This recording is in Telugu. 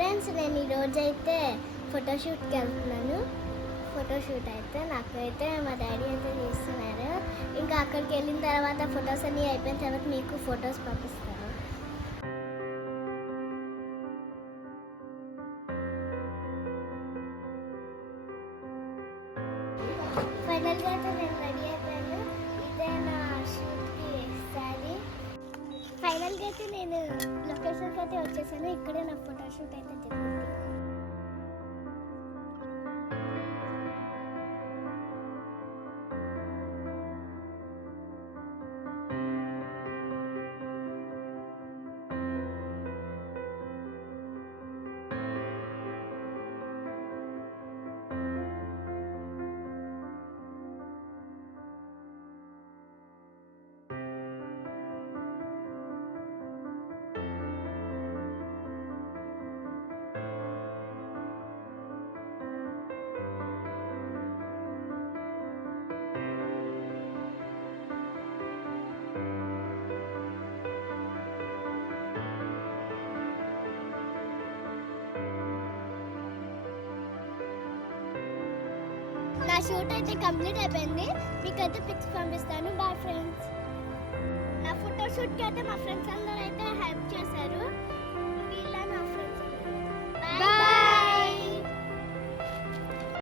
ఫ్రెండ్స్ నేను ఈరోజు అయితే ఫోటోషూట్కి వెళ్తున్నాను. ఫోటోషూట్ అయితే నాకైతే మా డాడీ అయితే చేస్తున్నారు. ఇంకా అక్కడికి వెళ్ళిన తర్వాత ఫొటోస్ అన్నీ అయిపోయిన తర్వాత మీకు ఫొటోస్ పంపిస్తాను. ఫైనల్గా అయితే నేను ఫైనల్గా అయితే నేను లొకేషన్కి అయితే వచ్చేసాను. ఇక్కడే నా ఫోటోషూట్ అయితే జరిగింది. షూట్ అయితే కంప్లీట్ అయిపోయింది. మీకైతే పిక్స్ పంపిస్తాను. బాయ్ ఫ్రెండ్స్ నా ఫోటో షూట్కి అయితే మా ఫ్రెండ్స్ అందరూ అయితే హెల్ప్ చేశారు.